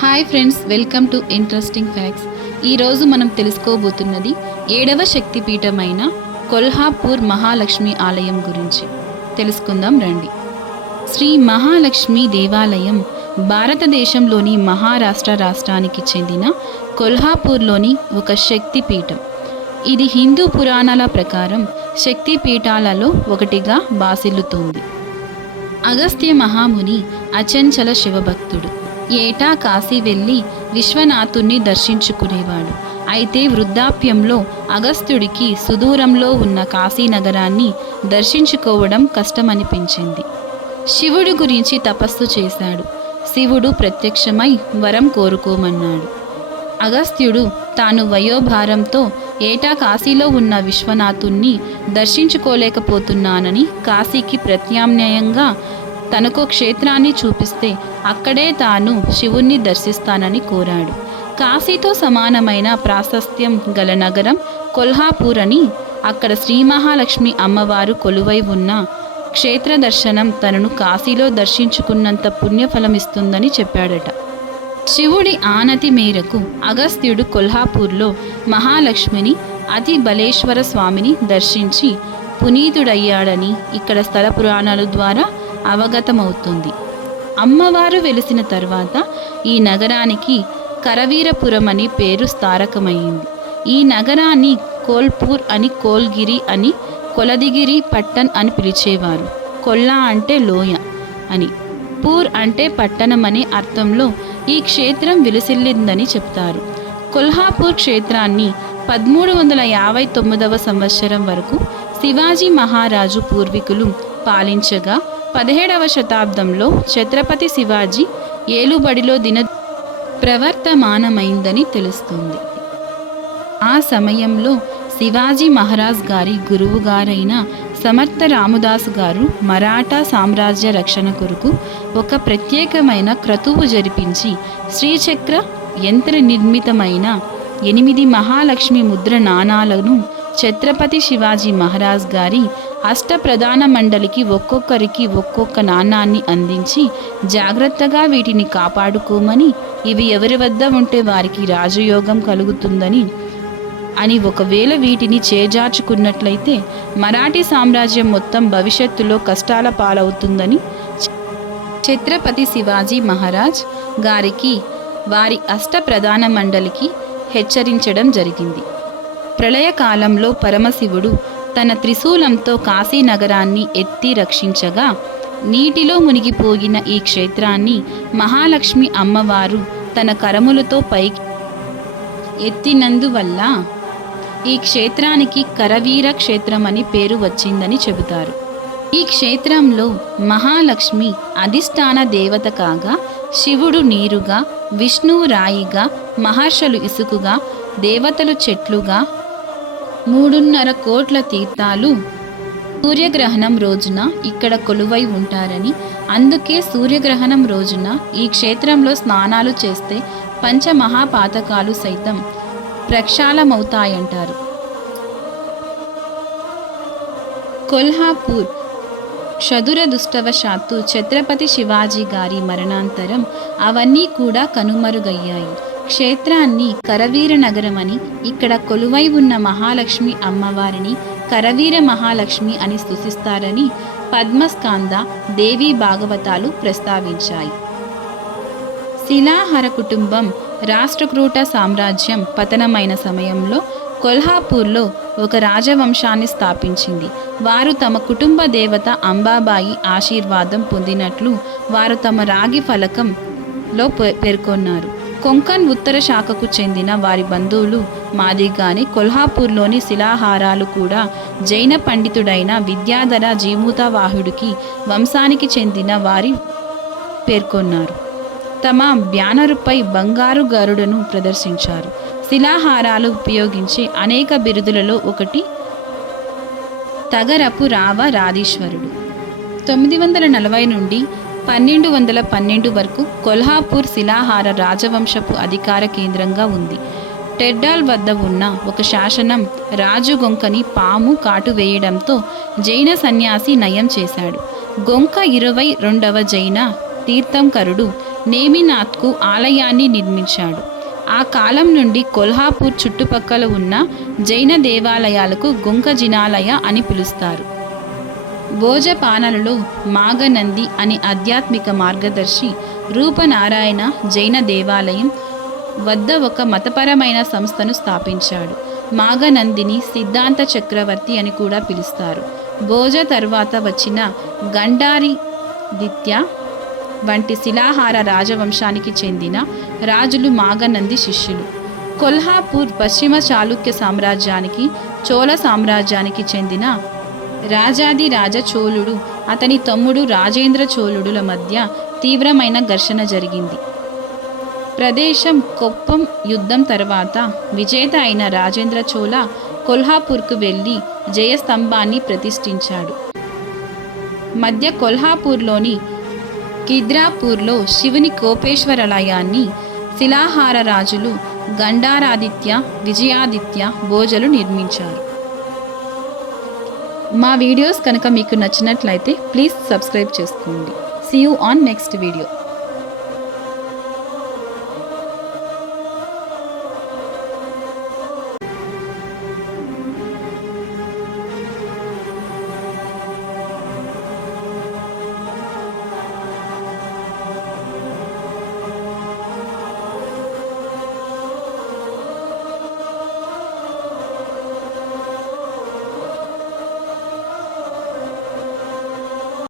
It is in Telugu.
Hi friends, welcome to interesting facts. ఈరోజు మనం తెలుసుకోబోతున్నది 7వ శక్తిపీఠమైన కొల్హాపూర్ మహాలక్ష్మి ఆలయం గురించి తెలుసుకుందాం రండి. శ్రీ మహాలక్ష్మి దేవాలయం భారతదేశంలోని మహారాష్ట్ర రాష్ట్రానికి చెందిన కొల్హాపూర్లోని ఒక శక్తిపీఠం. ఇది హిందూ పురాణాల ప్రకారం శక్తిపీఠాలలో ఒకటిగా బాసిల్లుతోంది. అగస్త్య మహాముని అచంచల శివభక్తుడు. ఏటా కాశీ వెళ్ళి విశ్వనాథుణ్ణి దర్శించుకునేవాడు. అయితే వృద్ధాప్యంలో అగస్త్యుడికి సుదూరంలో ఉన్న కాశీ నగరాన్ని దర్శించుకోవడం కష్టమనిపించింది. శివుడి గురించి తపస్సు చేశాడు. శివుడు ప్రత్యక్షమై వరం కోరుకోమన్నాడు. అగస్త్యుడు తాను వయోభారంతో ఏటా కాశీలో ఉన్న విశ్వనాథుణ్ణి దర్శించుకోలేకపోతున్నానని కాశీకి ప్రత్యామ్నాయంగా తనకో క్షేత్రాన్ని చూపిస్తే అక్కడే తాను శివుణ్ణి దర్శిస్తానని కోరాడు. కాశీతో సమానమైన ప్రాశస్త్యం గల నగరం కొల్హాపూర్ అని, అక్కడ శ్రీ మహాలక్ష్మి అమ్మవారు కొలువై ఉన్న క్షేత్ర దర్శనం తనను కాశీలో దర్శించుకున్నంత పుణ్యఫలమిస్తుందని చెప్పాడట. శివుడి ఆనతి మేరకు అగస్త్యుడు కొల్హాపూర్లో మహాలక్ష్మిని అతి బలేశ్వర స్వామిని దర్శించి పునీతుడయ్యాడని ఇక్కడ స్థల పురాణాల ద్వారా అవగతమవుతుంది. అమ్మవారు వెలిసిన తర్వాత ఈ నగరానికి కరవీరపురం అని పేరు స్థారకమైంది. ఈ నగరాన్ని కోల్పూర్ అని, కోల్గిరి అని, కొలదిగిరి పట్టణ్ అని పిలిచేవారు. కొల్లా అంటే లోయ అని, పూర్ అంటే పట్టణం అనే అర్థంలో ఈ క్షేత్రం విలసిల్లిందని చెప్తారు. కొల్హాపూర్ క్షేత్రాన్ని 1359వ సంవత్సరం వరకు శివాజీ మహారాజు పూర్వీకులు పాలించగా 17వ శతాబ్దంలో ఛత్రపతి శివాజీ ఏలుబడిలో ప్రవర్తమానమైందని తెలుస్తుంది. ఆ సమయంలో శివాజీ మహారాజ్ గారి గురువుగారైన సమర్థ రామదాసు గారు మరాఠా సామ్రాజ్య రక్షణ కొరకు ఒక ప్రత్యేకమైన క్రతువు జరిపించి శ్రీచక్ర యంత్ర నిర్మితమైన 8 మహాలక్ష్మి ముద్ర నాణాలను ఛత్రపతి శివాజీ మహారాజ్ గారి అష్టప్రధాన మండలికి ఒక్కొక్కరికి ఒక్కొక్క నాణాన్ని అందించి జాగ్రత్తగా వీటిని కాపాడుకోమని, ఇవి ఎవరి వద్ద ఉంటే వారికి రాజయోగం కలుగుతుందని అని, ఒకవేళ వీటిని చేజార్చుకున్నట్లయితే మరాఠీ సామ్రాజ్యం మొత్తం భవిష్యత్తులో కష్టాల పాలవుతుందని ఛత్రపతి శివాజీ మహారాజ్ గారికి వారి అష్టప్రధాన మండలికి హెచ్చరించడం జరిగింది. ప్రళయకాలంలో పరమశివుడు తన త్రిశూలంతో కాశీ నగరాన్ని ఎత్తి రక్షించగా నీటిలో మునిగిపోయిన ఈ క్షేత్రాన్ని మహాలక్ష్మి అమ్మవారు తన కరములతో పైకి ఎత్తినందువల్ల ఈ క్షేత్రానికి కరవీర క్షేత్రం అని పేరు వచ్చిందని చెబుతారు. ఈ క్షేత్రంలో మహాలక్ష్మి అధిష్టాన దేవత కాగా, శివుడు నీరుగా, విష్ణువు రాయిగా, మహర్షులు ఇసుకగా, దేవతలు చెట్లుగా, 3.5 కోట్ల తీర్థాలు సూర్యగ్రహణం రోజున ఇక్కడ కొలువై ఉంటారని, అందుకే సూర్యగ్రహణం రోజున ఈ క్షేత్రంలో స్నానాలు చేస్తే పంచమహాపాతకాలు సైతం ప్రక్షాళమవుతాయంటారు. కొల్హాపూర్ దురదృష్టవశాత్తు ఛత్రపతి శివాజీ గారి మరణాంతరం అవన్నీ కూడా కనుమరుగయ్యాయి. క్షేత్రాన్ని కరవీర నగరమని, ఇక్కడ కొలువై ఉన్న మహాలక్ష్మి అమ్మవారిని కరవీర మహాలక్ష్మి అని స్తుతిస్తారని పద్మస్కంద, దేవీ భాగవతాలు ప్రస్తావించాయి. శిలాహర కుటుంబం రాష్ట్రకూట సామ్రాజ్యం పతనమైన సమయంలో కొల్హాపూర్లో ఒక రాజవంశాన్ని స్థాపించింది. వారు తమ కుటుంబ దేవత అంబాబాయి ఆశీర్వాదం పొందినట్లు వారు తమ రాగి ఫలకంలో పేర్కొన్నారు. కొంకణ్ ఉత్తర శాఖకు చెందిన వారి బంధువులు మాదిరిగానే కొల్హాపూర్లోని శిలాహారాలు కూడా జైన పండితుడైన విద్యాధర జీమూతవాహుడికి వంశానికి చెందిన వారి పేర్కొన్నారు. తమ బ్యానరుపై బంగారు గరుడను ప్రదర్శించారు. శిలాహారాలు ఉపయోగించే అనేక బిరుదులలో ఒకటి తగరపు రావ రాధీశ్వరుడు. 940 నుండి 1212 వరకు కొల్హాపూర్ శిలాహార రాజవంశపు అధికార కేంద్రంగా ఉంది. టెడ్డాల్ వద్ద ఉన్న ఒక శాసనం రాజు గొంకని పాము కాటు వేయడంతో జైన సన్యాసి నయం చేశాడు. గొంక 22వ జైన తీర్థంకరుడు నేమినాథ్కు ఆలయాన్ని నిర్మించాడు. ఆ కాలం నుండి కొల్హాపూర్ చుట్టుపక్కల ఉన్న జైన దేవాలయాలకు గొంకజినాలయ అని పిలుస్తారు. భోజపానలలో మాగనంది అనే ఆధ్యాత్మిక మార్గదర్శి రూపనారాయణ జైన దేవాలయం వద్ద ఒక మతపరమైన సంస్థను స్థాపించాడు. మాగనందిని సిద్ధాంత చక్రవర్తి అని కూడా పిలుస్తారు. భోజ తర్వాత వచ్చిన గండారిదిత్య వంటి శిలాహార రాజవంశానికి చెందిన రాజులు మాగనంది శిష్యులు. కొల్హాపూర్ పశ్చిమ చాళుక్య సామ్రాజ్యానికి, చోళ సామ్రాజ్యానికి చెందిన రాజాదిరాజ చోళుడు అతని తమ్ముడు రాజేంద్ర చోళుడుల మధ్య తీవ్రమైన ఘర్షణ జరిగింది. ప్రదేశం కొప్పం యుద్ధం తర్వాత విజేత అయిన రాజేంద్ర చోళ కొల్హాపూర్కు వెళ్ళి జయస్తంభాన్ని ప్రతిష్ఠించాడు. మధ్య కొల్హాపూర్లోని కిద్రాపూర్లో శివుని కోపేశ్వరాలయాన్ని శిలాహార రాజులు గండారాదిత్య, విజయాదిత్య భోజలు నిర్మించారు. మా వీడియోస్ కనుక మీకు నచ్చినట్లయితే ప్లీజ్ సబ్స్క్రైబ్ చేసుకోండి. See you on next video.